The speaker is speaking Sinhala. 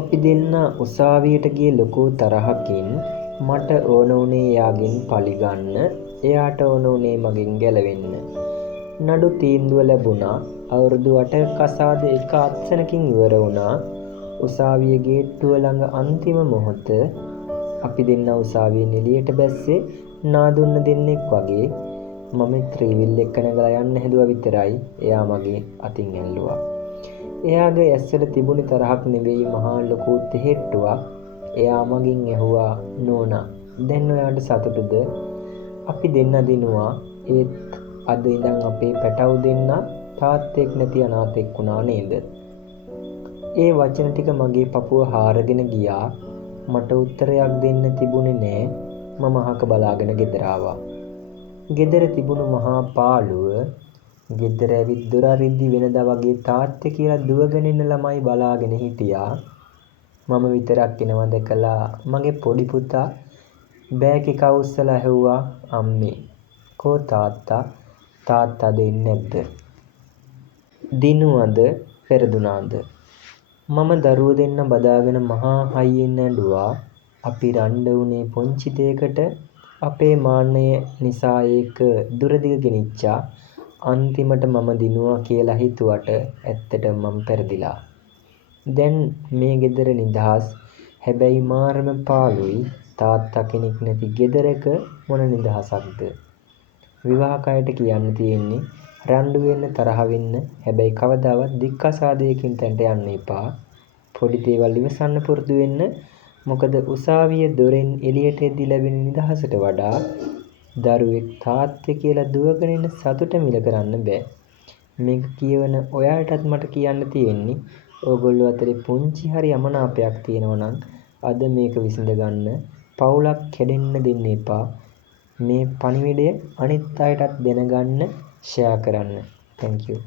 අපි දෙන්න උසාවියට ගියේ ලොකු තරහකින්. මට ඕන වුණේ එයාගෙන් පලි ගන්න. එයාට ඕන වුණේ මගෙන් ගැලවෙන්න. නඩු තීන්දුව ලැබුණා. අවුරුදු 8ක කසාද එක අත්සනකින් ඉවර වුණා. උසාවියේ ගේට්ටුව ළඟ අන්තිම මොහොත අපි දෙන්න උසාවියෙන් එළියට බැස්සේ නාදුන්න දෙන්නෙක් වගේ. මම ත්‍රිවිල් එක නැගලා යන්න හැදුවා විතරයි එයා මගේ අතින් ඇල්ලුවා. එයාගේ ඇස්වල තිබුණේ තරහක් නෙවෙයි මහා ලොකු තෙහෙට්ටුවක්. එයා මගෙන් ඇහුවා නෝනා දැන් ඔයාට සතුටුද? අපි දෙන්න දිනුවා. ඒත් අද ඉඳන් අපේ පැටව් දෙන්න තාත්තෙක් නැති අනාථෙක් වුණා නේද? ඒ වචන ටික මගේ පපුව හාරගෙන ගියා. මට උත්තරයක් දෙන්න තිබුණේ නෑ. මම අහක බලාගෙන ගෙදර ආවා. ගෙදර තිබුණු මහා පාළුව. ගෙදර ඇවිත් දොර අරිද්දි වෙනදා වගේ තාත්තේ කියලා දුවගෙන එන ළමයි බලාගෙන හිටියා. මම විතරක් එනවා දැකලා මගේ පොඩි පුතා බෑග් එක අවුස්සලා ඇහුවා අම්මේ කෝ තාත්තා? තාත්තා අද එන්නේ නැද්ද? දිනුවද පෙරදුනාද? මම දරුවෝ දෙන්න බදාගෙන මහා හයියෙන් ඇඬුවා. අපි රණ්ඩු වුණේ පුංචි දෙයකට. අපේ මාන්නය නිසා ඒක දුරදිග ගෙනිච්චා. අන්තිමට මම දිනුවා කියලා හිතුවට ඇත්තටම මම පෙරදිලා. දැන් මේ ගෙදර නිදහස්. හැබැයි මාරම පාළුයි. තාත්තා කෙනෙක් නැති ගෙදරක මොන නිදහසක්ද? විවාහක අයට කියන්න තියෙන්නේ රණ්ඩු වෙන්න තරහ වෙන්න. හැබැයි කවදාවත් දික්කසාදයකින් තැන්ට යන්න එපා. පොඩි දේවල් ඉවසන්න පුරුදු වෙන්න. මොකද උසාවියේ දොරෙන් එළියට එද්දි ලැබෙන නිදහසට වඩා දරුවෙක් තාත්තේ කියලා දුවගෙන එන සතුට මිල කරන්න බෑ. මේක කියවන ඔයාලටත් මට කියන්න තියෙන්නේ ඕගොල්ලෝ අතරේ පුංචි හරි අමනාපයක් තියෙනවා නම් අද මේක විසඳ ගන්න. පවුලක් කැඩෙන්න දෙන්න එපා. මේ පණිවිඩය අනිත් අයටත් දැනගන්න ෂෙයා කරන්න. Thank you.